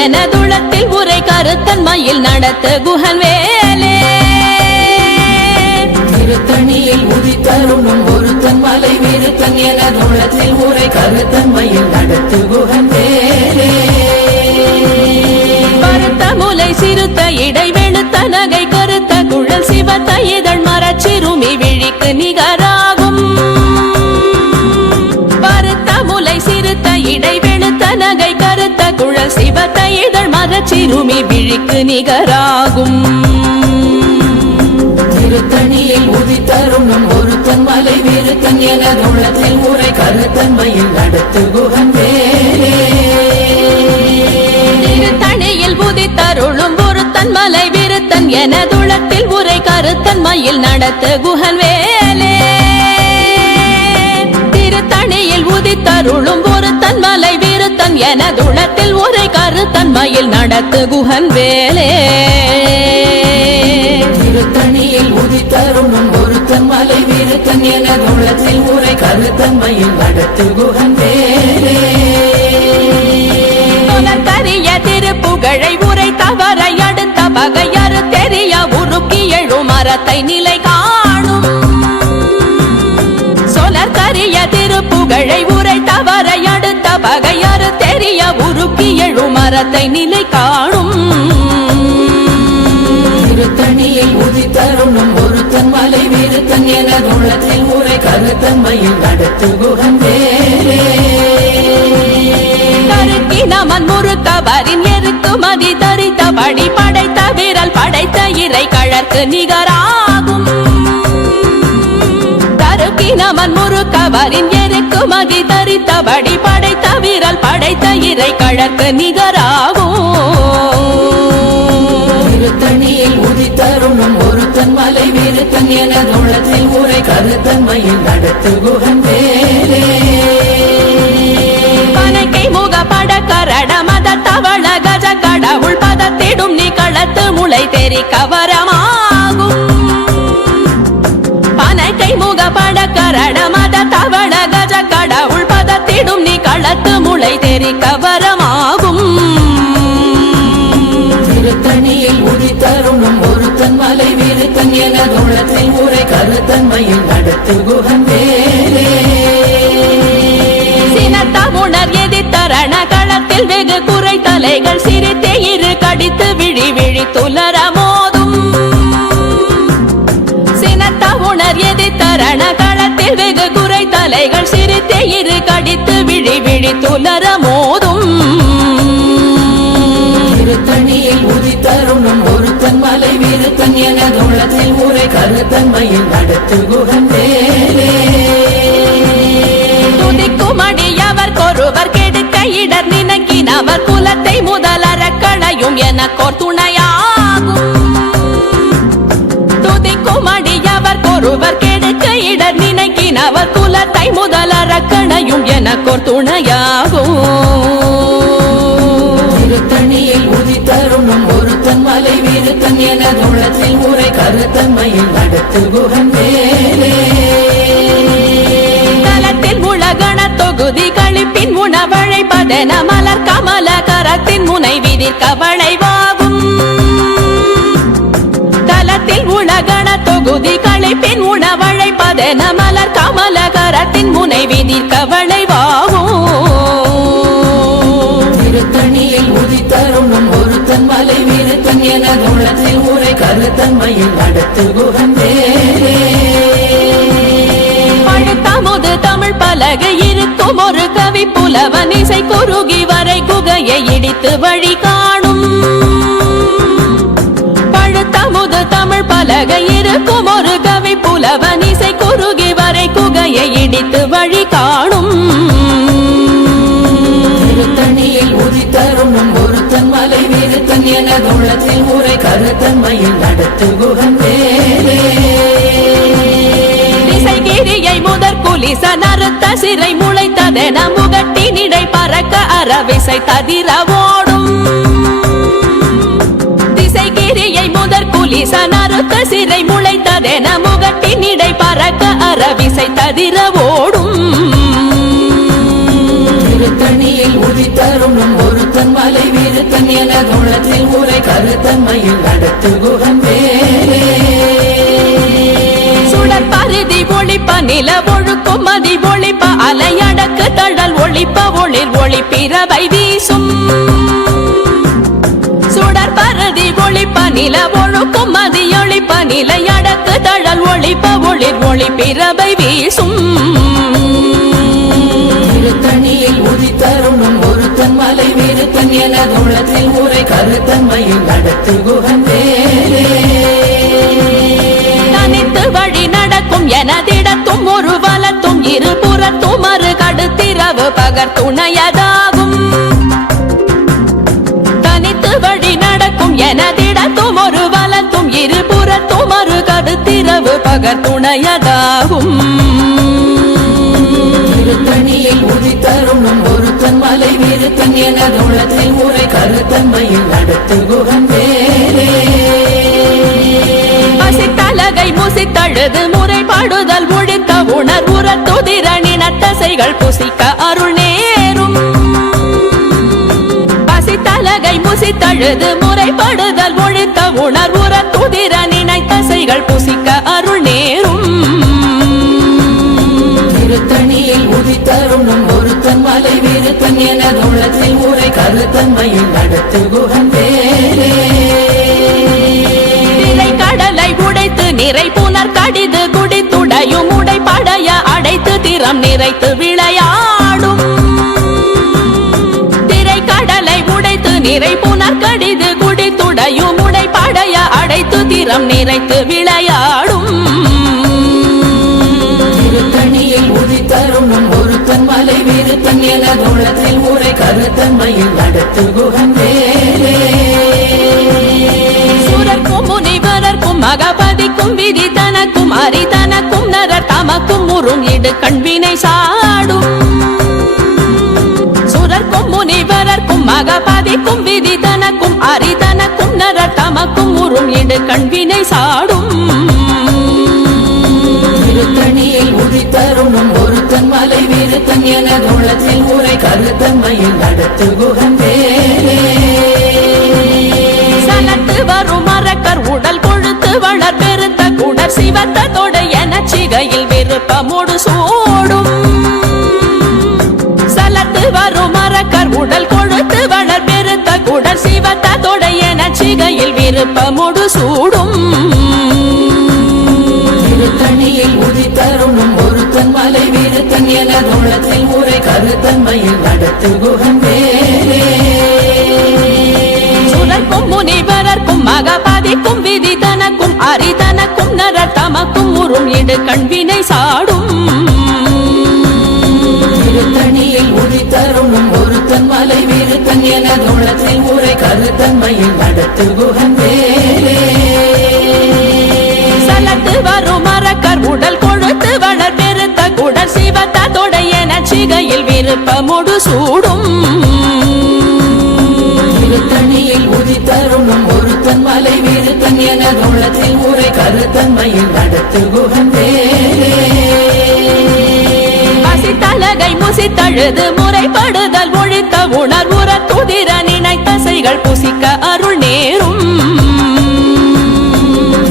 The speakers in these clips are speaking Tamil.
எனதுளத்தில் உரை கருத்தன்மையில் நடத்து குகன் வேலே திருத்தணியில் உதித்தருளும் ஒருத்தன் மலை விருத்தன் எனதுளத்தில் உரை கருத்தன்மையில் நடத்து குகன் வேலே பருத்த முலை சிறுத்த இடை வெளுத்த நகை கருத்த குழல் சிவத்த இதழ் மரச்சிறுமி விழிக்கு நிகராகும் பருத்த முலை சிறுத்த இடை வெளுத்த நகை கருத்த குழல் சிவத்த இதழ் மரச்சிறுமி விழிக்கு நிகராகும் திருத்தணியில் உதித்தருளும் ஒருத்தன் மலை விருத்தன் எனதுளத்தில் உரை கருத்தன்மையில் நடத்து குகன் வேலே திருத்தணியில் உதித்தருளும் ஒருத்தன் மலை விருத்தன் எனதுளத்தில் உரை கருத்தன்மையில் நடத்து குகன் வேலே திருத்தணியில் உதித்தருளும் ஒருத்தன் மலை விருத்தன் எனதுளத்தில் உரை கருத்தன்மையில் நடத்து குகன் வேலே திருத்தணியில் உதித்தருளும் ஒருத்தன் மலை விருத்தன் எனதுளத்தில் உரை கருத்தன்மையில் நடத்து குகன் வேலே கரிய திருப்புகழை உரை தவறை அடுத்த பகையறு தெரிய உருக்கி எழும் மரத்தை நிலை காணும் சொலற்கரிய திருப்புகழை உரை தவறை அடுத்த பகையறு தெரிய உருக்கி எழும் மரத்தை நிலை காணும் திருத்தணியில் உதித்தருளும் ஒருத்தன் மலை விருத்தன் எனதுளத்தில் உரை கருத்தன்மையில் நடத்து குகன் வேலே நமன் முறுக்கவரின் எருக்கு மதி தரித்த படி படைத்த விரல் படைத்த இறை கழற்கு நிகராகும் தருக்கி நமன் முறுக்கவரின் எருக்கு மதி தரித்த படி படைத்த விரல் படைத்த இறை கழற்கு நிகராகும் திருத்தணியில் உதித்தருளும் ஒருத்தன் மலை விருத்தன் எனதுளத்தில் உரை கருத்தன்மையில் நடத்து குகன் வேலே பனைக்கை முக பட கரட மத தவள கஜ கடவுள் பதத்திடும் நீ களத்து முளை தெரி கவரமாகும் பனைக்கை முக பட கரட மத தவள கஜ கடவுள் பதத்திடும் நீ களத்து முளை தெரி கவரமாகும் திருத்தணியில் உதித்தருளும் ஒருத்தன் மலை விருத்தன் எனதுளத்தில் உரை கருத்தன்மையில் நடத்து குகன் வேலே சினத்தமுணர் எதிர்த்தரண களத்தில் வெகு குறை தலைகள் சிரித்தே இரு கடித்து விழி விழி துலர மோதும் சினத்தமுணர் எதிர்த்தரண களத்தில் வெகு குறை தலைகள் சிரித்தே இரு கடித்து விழி விழி துலர மோதும் திருத்தணியில் உதித்தருளும் ஒருத்தன் மலை விருத்தன் எனதுளத்தில் உரை கருத்தன்மையில் நடத்து குகன் வேலே துதிக்கும் அடியவர் கொருவர் கெடுக்க இடர் நினைக்கினவர் குலத்தை முதலற களையும் எனக்கோர் துணையாகும் துதிக்கும் அடியவர் கொருவர் கெடுக்க இடர் நினைக்கினவர் குலத்தை முதலற களையும் எனக்கோர் துணையாகும் திருத்தணியில் உதித்தருளும் ஒருத்தன் மலை விருத்தன் எனதுளத்தில் உரை கருத்தன்மையில் நடத்து குகன் வேலே தலத்தில் உலகண தொகுதி கழிப்பின் உணவழைப்பதென மலர் கமல கரத்தின் முனை விதிர் கவளைவாகும் தலத்தில் உலகண தொகுதி கழிப்பின் உணவழைப்பதென மலர் கமல கரத்தின் முனை விதிர் கவளைவாகும் திருத்தணியில் உதித்தருளும் ஒருத்தன் மலை விருத்தன் எனதுளத்தில் உரை கருத்தன்மையில் நடத்து குகன் வேலே பழுத்தமுது தமிழ் பலகை இருக்கும் ஒரு கவி புலவன் இசை குறுகி வரை குகையை இடித்து வழி காணும் பழுத்தமுது தமிழ் பலகை இருக்கும் ஒரு கவி புலவன் இசை குறுகி வரை குகையை இடித்து வழி காணும் திருத்தணியில் உதித்தருளும் ஒருத்தன் மலை விருத்தன் எனதுளத்தில் உரை கருத்தன்மையில் நடத்து குகன் வேலே திசைகிரியை முதற் குலிச நறுத்த சிறை முளைத்ததென முகட்டினிடை பறக்க அறவிசை ததிர ஓடும் திசைகிரியை முதற் குலிச நறுத்த சிறை முளைத்ததென முகட்டினிடை பறக்க அறவிசை ததிர ஓடும் திருத்தணியில் உதித்தருளும் ஒருத்தன் ஒருத்தன் மலை விருத்தன் என உள்ளத்தில் உரை கருத்தன்மையில் நடத்து குகன் வேலே சுடர் பருதி ஒளிப்ப நில ஒழுக்கும் மதி ஒளிப்ப அலையடக்கு தழல் ஒளிப்ப ஒளிர் ஒளி பிறவை வீசும் சுடர் பருதி ஒளிப்ப நில ஒழுக்கும் மதி ஒளிப்ப நிலையடக்கு தழல் ஒளிப்ப ஒளிர் ஒளி பிறவை வீசும் திருத்தணியில் உதித்தருணும் ஒருத்தன் மலை விருத்தன் என உள்ளத்தில் உரை கருத்தன்மையில் நடத்து குகன் வேலே தனித்து வழி நடக்கும் எனதிடத்தும் ஒரு வலத்தும் இருபுறத்தும் மறு கடுத்திரவு பகர் துணையதாகும் தனித்து வழி நடக்கும் எனதிடத்தும் ஒரு வலத்தும் இருபுறத்தும் மறு கடுத்திரவு பகர் துணையதாகும் திருத்தணியில் உதித்தருணும் ஒருத்தன் மலை விருத்தன் என உள்ளத்தில் உரை கருத்தன்மையில் நடத்து குகன் வேலே பசித்தலகை முசித்தழுது முறைப்பாடுதல் ஒழித்த உணர்வுறத்துதிரணினத்தசைகள் புசிக்க அருள் நேரும் பசித்தலகை முசித்தழுது முறைப்படுதல் ஒழித்த உணர்வுறத்துதிரணினைத்தசைகள் புசிக்க அருள் நேரும் திருத்தணியில் உதித்தருணும் ஒருத்தன் மலை விருத்தன் என உள்ளத்தில் உரை கருத்தன்மையில் நடத்து குகன் வேலே கடலை உடைத்து நிறை புனர் கடிது குடித்துடையும் உடைப்படைய அடைத்து திறம் நிறைத்து விளையாடும் திரை கடலை உடைத்து நிறை புனர் கடிது குடித்துடையும் உடைப்படைய அடைத்து திறம் நிறைத்து விளையாடும் திருத்தணியில் உதித்தருணும் ஒருத்தன் மலை விருத்தன் என உள்ளத்தில் உரை கருத்தன்மையில் நடத்து குகன் வேலே சுரர்க்கும் முனிவரர்க்கும் மகபதிக்கும் விதி தனக்கும் அரிதனக்கும் நரர் தமக்கும் உறும் இடு கண்வினை சாடும் சுரர்க்கும் முனிவரர்க்கும் மகபதிக்கும் விதி தனக்கும் அரிதனக்கும் நரர் தமக்கும் உறும் இடு கண்வினை சாடும் திருத்தணியில் உதித்தருணும் ஒருத்தன் மலை விருத்தன் என உள்ளத்தில் உரை கருத்தன்மையில் நடத்து குகன் வேலே சலத்து வரும் மரக்கர் உடல் கொழுத்து வளர் பெருத்த குடர் சிவத்த தொடை என சிகையில் விருப்பமோடு சூடும் சலத்து வரும் மரக்கர் உடல் கொழுத்து வளர் பெருத்த குடர் சிவத்த தொடை என சிகையில் விருப்பமோடு சூடும் திருத்தணியில் உதித்தருணும் ஒருத்தன் மலை விருத்தன் என உள்ளத்தில் உரை கருத்தன்மையில் நடத்து குகன் வேலே சுரர்க்கும் முனிவரர்க்கும் மகபதிக்கும் விதி தனக்கும் அரிதனக்கும் நரர் தமக்கும் உறும் இடு கண்வினை சாடும் திருத்தணியில் உதித்தருணும் ஒருத்தன் மலை விருத்தன் என உள்ளத்தில் உரை கருத்தன்மையில் நடத்து குகன் வேலே சலத்து வரும் மரக்கர் உடல் கொழுத்து வளர் பெருத்த குடர் சிவத்த தொடை என சிகையில் விருப்பமோடு சூடும் திருத்தணியில் உதித்தருணும் ஒருத்தன் மலை விருத்தன் என உள்ளத்தில் உரை கருத்தன்மையில் நடத்து குகன் வேலே பசித்தலகை முசித்தழுது முறைப்படுதல் ஒழித்த உணர்வுறத்துதிரணினைத்தசைகள் புசிக்க அருள் நேரும்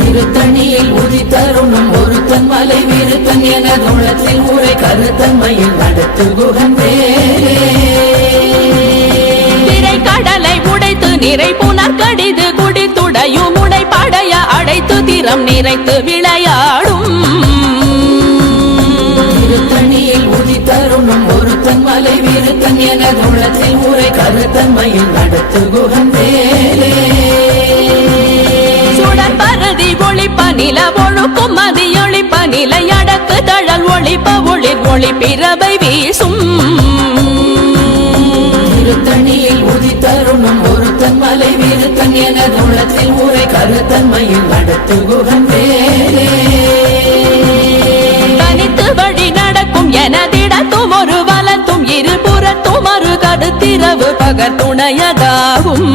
திருத்தணியில் உதித்தருணும் ஒருத்தன் மலை விருத்தன் என உள்ளத்தில் உரை கருத்தன்மையில் நடத்து குகன் வேலே திரை கடலை உடைத்து நிறை புனர் கடிது குடித்துடையும் உடைப்படைய அடைத்து திறம் நிறைத்து விளையாடும் திருத்தணியில் உதித்தருணும் ஒருத்தன் மலை விருத்தன் என உள்ளத்தில் உரை கருத்தன்மையில் நடத்து குகன் வேலே சுடர் பருதி ஒளிப்ப நில ஒழுக்கும் மதி ஒளிப்ப நிலையடக்கு தழல் ஒளிப்ப ஒளிர் ஒளி பிறவை வீசும் திருத்தணியில் உதித்தருணும் ஒருத்தன் மலை விருத்தன் என உள்ளத்தில் உரை கருத்தன்மையில் நடத்து குகன் வேலே தனித்து வழி நடக்கும் எனதிடத்தும் ஒரு வலத்தும் இருபுறத்தும் மறு கடுத்திரவு பகர் துணையதாகும்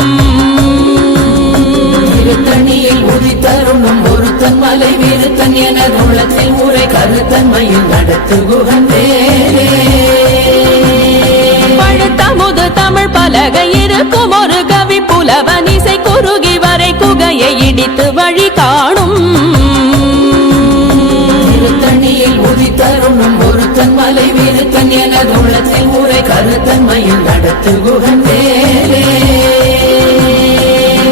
திருத்தணியில் உதித்தருணும் ஒருத்தன் மலை விருத்தன் என உள்ளத்தில் உரை கருத்தன்மையில் நடத்து குகன் வேலே பழுத்தமுது தமிழ் பல பலகை இருக்கும் ஒரு கவி புலவன் இசை குறுகி வரை குகையை இடித்து வழி காணும் திருத்தணியில் உதித்தருணும் ஒருத்தன் மலை விருத்தன் எனது உள்ளத்தில் ஊரை கருத்தன்மையில் நடத்து குகன் வேலே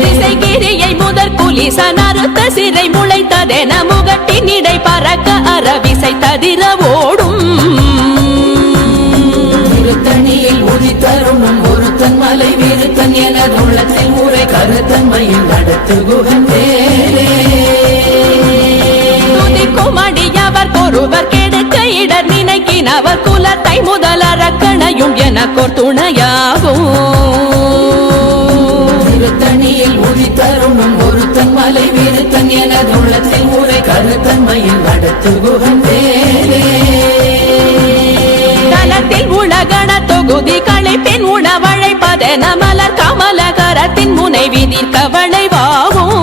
திசைகிரியை முதற் குலிசன் அறுத்த சிறை முளைத்ததென முகட்டின் இடை பறக்க அறவிசை ததிர ஓடும் திருத்தணியில் உதித்தருணும் ஒருத்தன் மலை விருத்தன் எனது உள்ளத்தில் ஊரை கருத்தன்மையில் நடத்து குகன் வேலே துதிக்குமடியவர் ஒருவர் கெடுக்க இடர் நினைக்கினவர் குலத்தை முதல் அரக்கணையும் எனக்கோர் துணையாகும் திருத்தணியில் உதித்தருணும் ஒருத்தன் மலை விருத்தன் எனது உள்ளத்தில் ஊரை கருத்தன்மையில் நடத்து குகன் வேலே தலத்தில் உலகண தொகுதி களைப்பின் உணவழைப்பதென மலர் கமலகரத்தின் முனை விதிர் கவளைவாகும்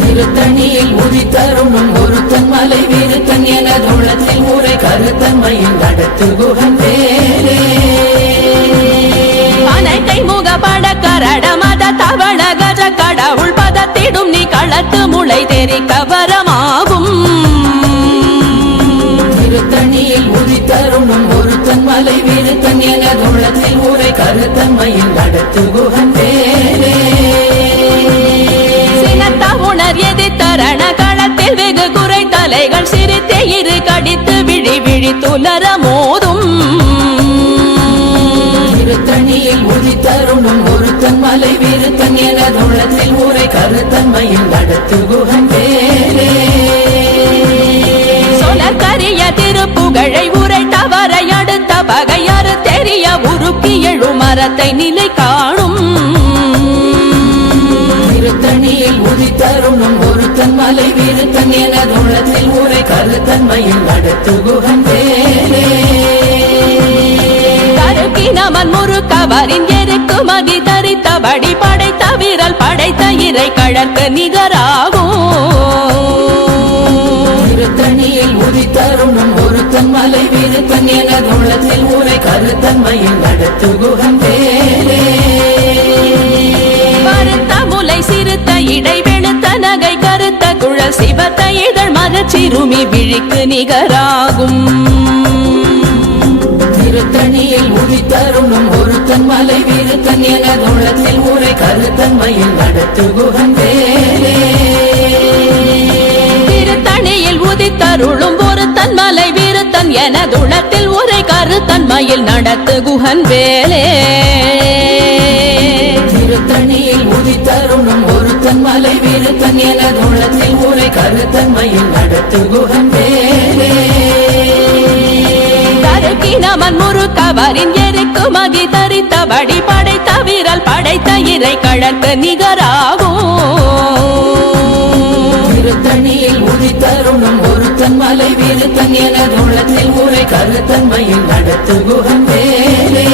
திருத்தணியில் உதித்தருணும் ஒருத்தன் மலை விருத்தன் எனது உள்ளத்தில் ஊரை கருத்தன்மையில் நடத்து குகன் வேலே அனைத்தை முகப்பட கரட மத தவள கஜ கடவுள் பதத்திடும் நீ களத்து முளை தெரி கவரமாகும் திருத்தணியில் உதித்தருணும் ஒருத்தன் மலை விருத்தன் எனது உள்ளத்தில் ஊரை கருத்தன்மையில் நடத்து குகன் வேலே சினத்த உணர் எதிர்த்தரண களத்தில் வெகு குறை தலைகள் சிரித்தே இரு கடித்து விழி விழி துலர மோதும் திருத்தணியில் உதித்தருணும் ஒருத்தன் மலை விருத்தன் எனது உள்ளத்தில் ஊரை கருத்தன்மையில் நடத்து குகன் வேலே சொலக்கரிய திருப்புகழை உரை தவறை அடுத்த பகையறு தெரிய உருக்கி எழு மரத்தை நிலை காணும் திருத்தணியில் உதித்தருணும் ஒருத்தன் மலை விருத்தன் எனது உள்ளத்தில் ஊரை கருத்தன்மையில் நடத்து குகன் வேலே கருக்கினமன் முறுக்கவரின் எருக்கு மதி தரித்தபடி படைத்த வீரல் படைத்த இறை கழற்கு நிகராகும் திருத்தணியில் உதித்தருணும் ஒருத்தன் மலை விருத்தன் எனது உள்ளத்தில் ஊரை கருத்தன்மையில் நடத்து குகன் வேலே கருத்த முலை சிறுத்த இடை வெளுத்த நகை கருத்த குழல் சிவத்த இதழ் மரச்சிறுமி விழிக்கு நிகராகும் திருத்தணியில் உதித்தருணும் ஒருத்தன் மலை விருத்தன் எனது உள்ளத்தில் ஊரை கருத்தன்மையில் நடத்து குகன் வேலே திருத்தணியில் உதித்தருளும் ஒரு தன்மலை விருத்தன் எனதுளத்தில் உரை கருத்தன்மையில் நடத்து குகன் வேலே திருத்தணியில் உதித்தருணும் ஒருத்தன் மலை விருத்தன் எனது உள்ளத்தில் ஊரை கருத்தன்மையில் நடத்து குகன் வேலே கருக்கினமன் முறுக்கவரின் எருக்கு மதி தரித்தபடி படைத்த வீரல் படைத்த இறை கழற்கு நிகராகும் திருத்தணியில் உதித்தருணும் ஒருத்தன் மலை விருத்தன் எனது உள்ளத்தில் ஊரை கருத்தன்மையில் நடத்து குகன் வேலே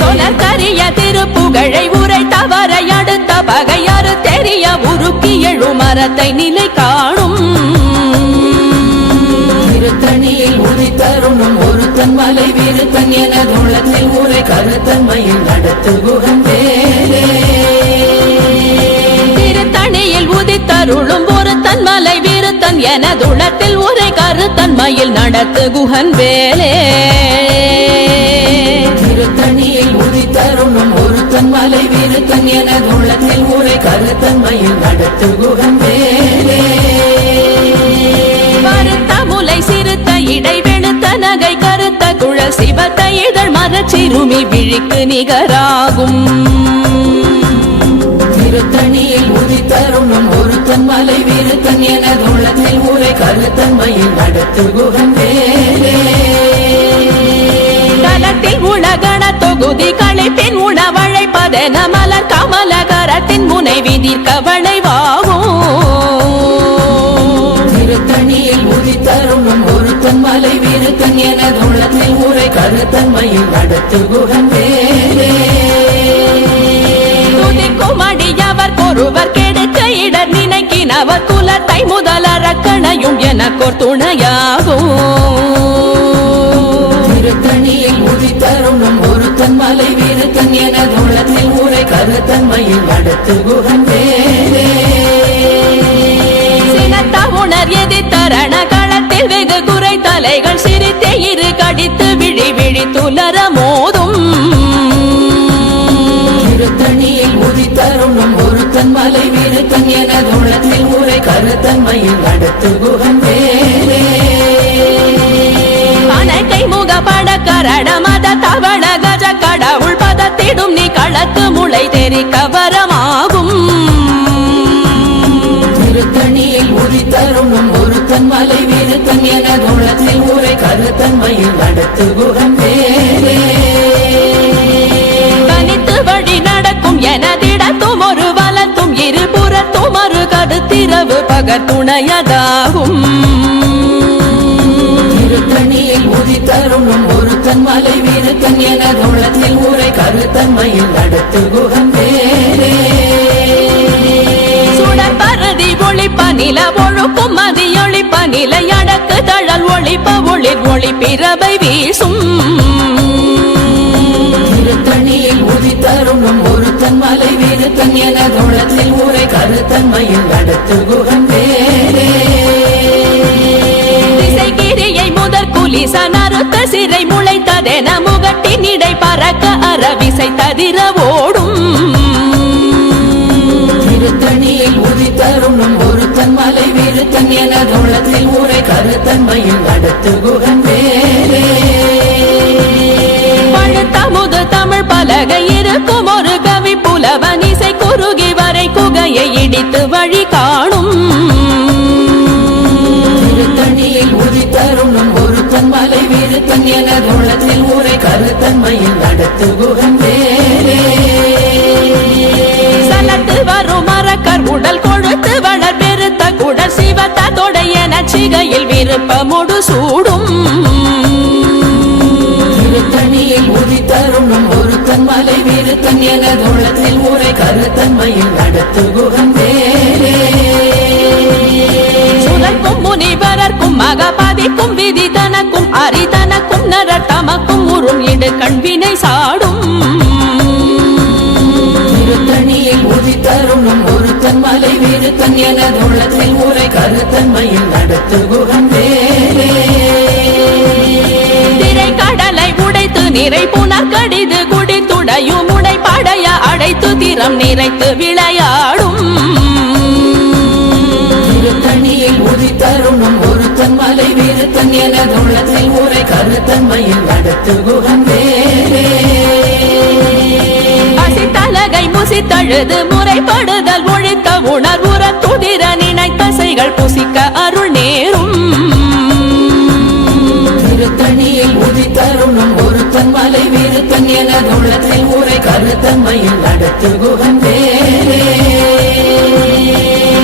சொலக்கரிய திருப்புகழை உரை தவறை அடுத்த பகையறு தெரிய உருக்கி எழு மரத்தை நிலை காணும் திருத்தணியில் உதித்தருணும் ஒருத்தன் மலை விருத்தன் எனது உள்ளத்தில் ஊரை கருத்தன்மையில் நடத்து குகன் வேலே திருத்தணியில் உதித்தருளும் ஒரு தன்மலை விருத்தன் எனதுளத்தில் உரை கருத்தன்மையில் நடத்து குகன் வேலே திருத்தணியில் உதித்தருணும் ஒருத்தன் மலை விருத்தன் எனது உள்ளத்தில் ஊரை கருத்தன்மையில் நடத்து குகன் வேலே கருத்த முலை சிறுத்த இடை வெளுத்த நகை கருத்த குழல் சிவத்த இதழ் மரச்சிறுமி விழிக்கு நிகராகும் திருத்தணியில் உதித்தருணும் ஒருத்தன் மலை விருத்தன் எனது உள்ளத்தில் ஊரை கருத்தன்மையில் நடத்து குகன் வேலே தலத்தில் உலகண தொகுதி களைப்பின் உணவழைப்பதென மலர் கமலகரத்தின் முனை விதிர் கவளைவாகும் திருத்தணியில் உதித்தருணும் ஒருத்தன் மலை விருத்தன் எனது உள்ளத்தில் ஊரை கருத்தன்மையில் நடத்து குகன் வேலே துதிக்குமடியவர் ஒருவர் கெடுக்க இடர் நினைக்கினவர் குலத்தை முதல் அரக்கணையும் எனக்கோர் துணையாகும் திருத்தணியில் உதித்தருணும் கருத்தன்மையில் நடத்து குகன் வேலே சினத்த உணர் எதிர்த்தரண களத்தில் வெகு குறை தலைகள் சிரித்தே இரு கடித்து விழி விழி துலர மோதும் திருத்தணியில் உதித்தருணும் ஒருத்தன் மலை விருத்தன் என துளத்தில் உரை கருத்தன்மையில் நடத்து குகன் வேலே கணக்கை முகப்பட கரட மத தவள கஜ கடவுள் பதத்திடும் நீ களத்து முளை தெரிக்க வரமாகும் திருத்தணியில் உதித்தருணும் ஒருத்தன் மலை விருத்தன் என துளத்தில் உரை கருத்தன்மையில் நடத்து குகன் வேலே கனித்து வழி நடக்கும் எனதிடத்தும் ஒரு வலத்தும் இருபுறத்தும் ஒரு கருத்திரவு பகத்துணையதாகும் திருத்தணியில் உதித்தருணும் ஒருத்தன் மலை விருத்தன் என துளத்தில் உரை கருத்தன்மையில் நடத்து குகன் வேலே சுடர் பரதி ஒளிப்ப நில ஒழுக்கும் மதியொளிப்ப நிலை அடக்கு தழல் ஒளிப்ப ஒளிர் ஒளி பிறவை வீசும் திருத்தணியில் உதித்தருணும் ஒருத்தன் மலை விருத்தன் என துளத்தில் உரை கருத்தன்மையில் நடத்து குகன் வேலே திசைகிரியை முதற் குலிசன் அறுத்த சிறை முளைத்ததென முகட்டின் இடை பறக்க அறவிசை ததிர ஓடும் திருத்தணியில் உதித்தருணும் ஒருத்தன் மலை விருத்தன் என துளத்தில் உரை கருத்தன்மையில் நடத்து குகன் வேலே பழுத்தமுது தமிழ் பலகை இருக்கும் ஒரு கவி புலவன் இசை குறுகி வரை குகையை இடித்து வழி காணும் திருத்தணியில் உதித்தருணும் ஒருத்தன் மலை விருத்தன் என துளத்தில் உரை கருத்தன்மையில் நடத்து குகன் வேலே சலத்து வரும் மரக்கர் உடல் கொழுத்து வளர் பெருத்த குடல் சிவத்த தொடைய நச்சிகையில் விருப்பமுடு சூடும் திருத்தணியில் உதித்தருணும் ஒருத்தன் மலை விருத்தன் என துளத்தில் உரை கருத்தன்மையில் நடத்து குகன் வேலே சுதற்கும் முனிவரர்க்கும் மகபதிக்கும் விதி தனக்கும் அரிதனக்கும் நரர் தமக்கும் உறும் இடு கண்வினை சாடும் திருத்தணியில் உதித்தருணும் ஒருத்தன் மலை விருத்தன் என துளத்தில் உரை கருத்தன்மையில் நடத்து குகன் வேலே திரை கடலை உடைத்து நிறை புனர் கடிது குடித்துடையும் உடை படைய அடைத்து திறம் நிறைத்து விளையாடும் திருத்தணியில் உதித்தருணும் ஒருத்தன் மலை விருத்தன் என துளத்தில் உரை கருத்தன்மையில் நடத்து குகன் வேலே பசித்தலகை முசித்தழுது முறைப்படுதல் ஒழித்த உணர்வுற துதிர நினைத்தசைகள் புசிக்க அருள் நேரும் திருத்தணியில் உதித்தருணும் ஒருத்தன் மலை விருத்தன் என துளத்தில் உரை கருத்தன்மையில் நடத்து குகன் வேலே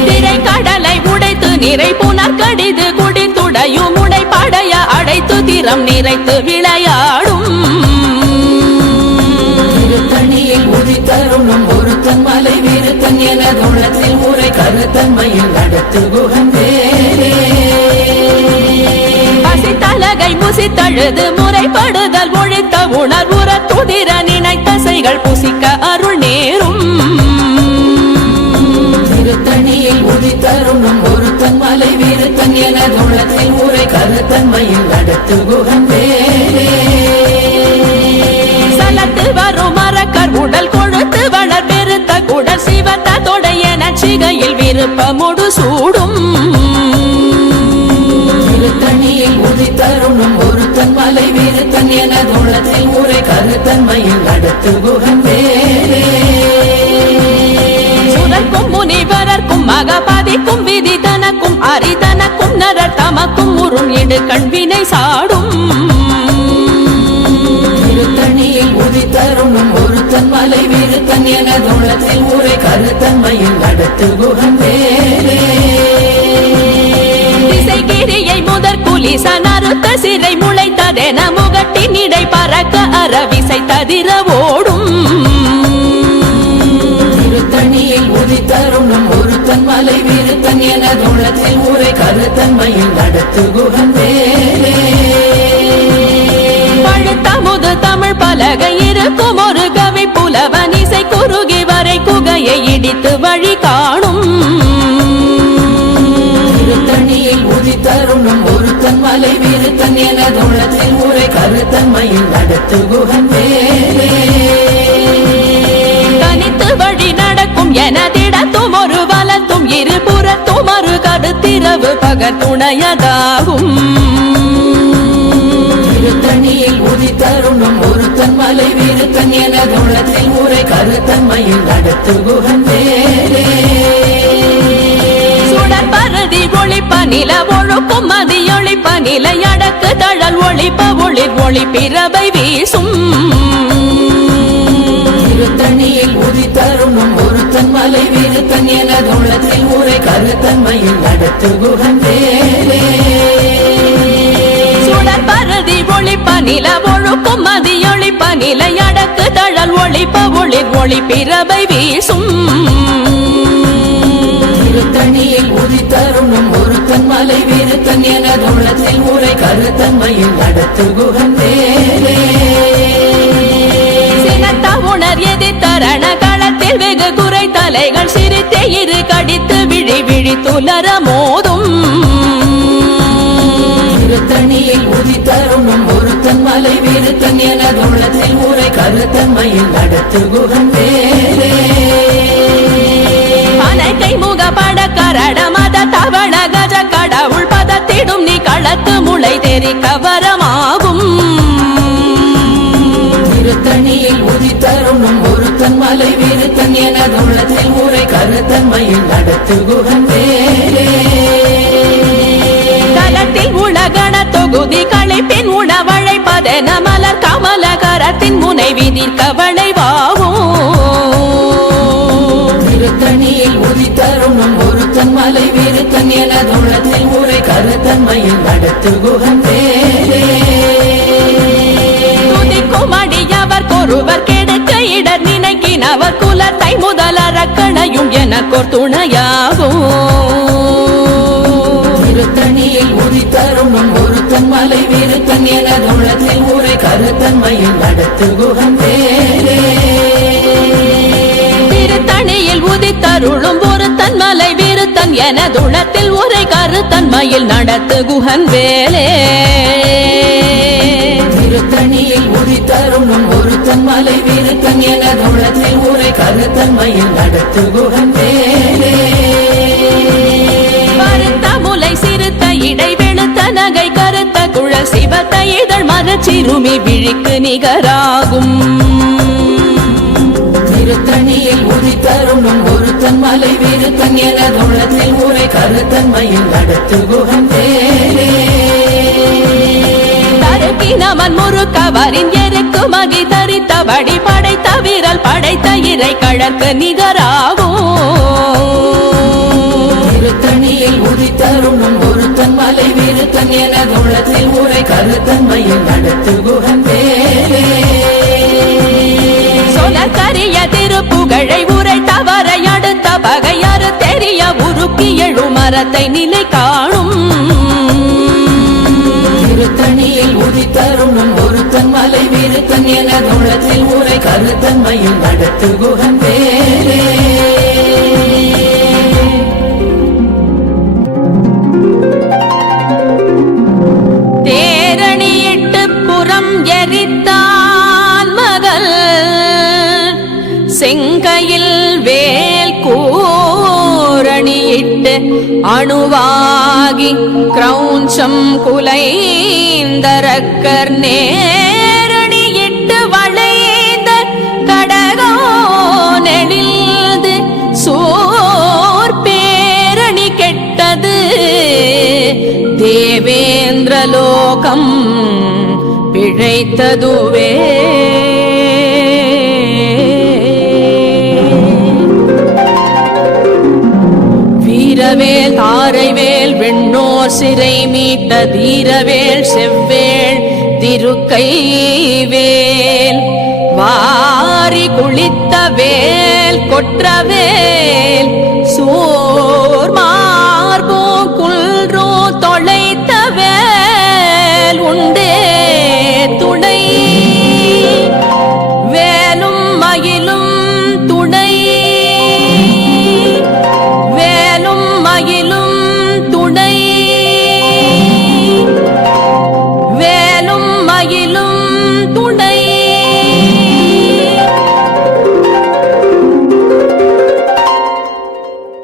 திரை கடலை உடைத்து நிறை புனர் கடிது குடித்துடையும் உடை படைய அடைத்து திறம் நிறைத்து விளையாடும் திருத்தணியில் உதித்தருணும் ஒருத்தன் மலை விருத்தன் என துளத்தில் உரை கருத்தன்மையில் நடத்து குகன் வேலே பசித்தலகை முசித்தழுது முறைப்படுதல் ஒழித்த உணர்வுற துதிர நினைத்தசைகள் புசிக்க அருள் நேரும் திருத்தணியில் உதித்தருணும் ஒருத்தன் மலை விருத்தன் என துளத்தில் உரை கருத்தன்மையில் நடத்து குகன் வேலே சலத்து வரும் மரக்கர் உடல் கொழுத்து வளர் பெருத்த குடல் சிவத்த தொடைய நச்சிகையில் விருப்பமுடு சூடும் திருத்தணியில் உதித்தருணும் ஒருத்தன் மலை விருத்தன் என துளத்தில் உரை கருத்தன்மையில் நடத்து குகன் வேலே சுதற்கும் முனிவரர்க்கும் மகபதிக்கும் விதி தனக்கும் அரிதனக்கும் நரர் தமக்கும் உறும் இடு கண்வினை சாடும் திருத்தணியில் உதித்தருணும் ஒருத்தன் மலை விருத்தன் என துளத்தில் உரை கருத்தன்மையில் நடத்து குகன் வேலே திசைகிரியை முதற் குலிசன் அறுத்த சிறை முளைத்ததென முகட்டின் இடை பறக்க அறவிசை ததிர ஓடும் திருத்தணியில் உதித்தருணும் ஒருத்தன் மலை விருத்தன் என துளத்தில் உரை கருத்தன்மையில் நடத்து குகன் வேலே பழுத்தமுது தமிழ் பலகை இருக்கும் ஒரு கவி புலவன் இசை குறுகி வரை பிடித்து வழி காணும் திருத்தணியில் உதித்தருணும் ஒருத்தன் மலை விருத்தன் எனதுளத்தில் உரை கருத்தன்மையில் நடத்து குகன் வேலே தனித்து வழி நடக்கும் எனதிடத்தும் ஒரு வலத்தும் இருபுறத்தும் ஒரு கருத்திரவு பகத்துணையதாகும் திருத்தணியில் உதித்தருணும் ஒருத்தன் மலை விருத்தன் எனதுளத்தில் உரை கருத்தன்மையில் நடத்து குகன் வேலே சுடர் பரதி ஒளிப்ப நில ஒழுக்கும் மதியொளிப்ப நிலை அடக்கு தழல் ஒளிப்ப ஒளிர் ஒளி பிறவை வீசும் திருத்தணியில் உதித்தருணும் ஒருத்தன் மலை விருத்தன் எனதுளத்தில் உரை கருத்தன்மையில் நடத்து குகன் வேலே சுடர் பரதி ஒளிப்ப நில ஒழுக்கும் மதியொளிப்ப நிலை அடக்கு தழல் ஒளிப்ப ஒளிர் ஒளி பிறவை வீசும் திருத்தணியில் உதித்தருணும் ஒருத்தன் மலை விருத்தன் எனதுளத்தில் உரை கருத்தன்மையில் நடத்து குகன் வேலே சினத்த உணர் எதிர்த்தரண களத்தில் வெகு குறை தலைகள் சிரித்தே இரு கடித்து விழி விழி துலர மோதும் திருத்தணியில் உதித்தருணும் ஒருத்தன் மலை விருத்தன் எனதுளத்தில் உரை கருத்தன்மையில் நடத்து குகன் வேலே அனைத்தை முகப்பட கரட மத தவண கஜ கடவுள் பதத்திடும் நீ களத்து முளை தெரி கவரமாகும் திருத்தணியில் உதித்தருணும் ஒருத்தன் மலை விருத்தன் எனதுளத்தில் உரை கருத்தன்மையில் நடத்து குகன் வேலே களத்தில் உலகண தொகுதி களைப்பின் உணவழைப்பதென மலர் கமல கரத்தின் முனை விதிர் கவளைவாகும் திருத்தணியில் உதித்தருணும் ஒருத்தன் மலை விருத்தன் எனதுளத்தில் உரை கருத்தன்மையில் நடத்து குகன் வேலே துதிக்கும் அடியவர் கொருவர் கெடுக்க இடர் நினைக்கினவர் குலத்தை முதலறக்கணையும் எனக்கோர் துணையாகும் திருத்தணியில் உதித்தருணும் ஒருத்தன் மலை விருத்தன் எனதுளத்தில் உரை கருத்தன்மையில் நடத்து குகன் வேலே திருத்தணியில் உதித்தருளும் ஒருத்தன் மலை விருத்தன் எனதுளத்தில் உரை கருத்தன்மையில் நடத்து குகன் வேலே திருத்தணியில் உதித்தருணும் ஒருத்தன் மலை விருத்தன் எனதுளத்தில் உரை கருத்தன்மையில் நடத்து குகன் வேலே மறுத்த முலை சிறுத்த இடை வெளுத்த நகை கருத்த குழல் சிவத்த இதழ் மரச்சிறுமி விழிக்கு நிகராகும் திருத்தணியில் உதித்தருணும் ஒருத்தன் மலை விருத்தன் எனதுளத்தில் உரை கருத்தன்மையில் நடத்து குகன் வேலே தருக்கினமன் முறுக்கவரின் எருக்கு மகி தரித்த வடி படைத்த விரல் படைத்த இறை கழற்கு நிகராகும் திருத்தணியில் உதித்தருணும் ஒருத்தன் மலை விருத்தன் எனதுளத்தில் உரை கருத்தன்மையில் நடத்து குகன் வேலே சொலக்கரிய திருப்புகழை உரை தவறை அடுத்த பகையறு தெரிய உருக்கி எழு மரத்தை நிலை காணும் திருத்தணியில் உதித்தருணும் ஒருத்தன் மலை விருத்தன் எனதுளத்தில் உரை கருத்தன்மையில் நடத்து குகன் வேலே தேரணியிட்டு புறம் எரித்தான் மகள் செங்கையில் வேல் கூரணியிட்டு அணுவாகி கிரௌஞ்சம் குலைந்தரக்கர் நேரணியிட்டு வளைந்த கடகோ நெளிந்து சோர் பேரணி கெட்டது தேவேந்திரலோகம் பிழைத்ததுவே வீரவேல் தாரைவேல் வெண்ணோர் சிறை மீட்ட தீரவேல் செவ்வேள் திருக்கைவேல் வாரி குளித்த வேல் கொற்றவேல் சோர் மார்போ குல்ரோ தொலைத்த வேல் உண்டே துணை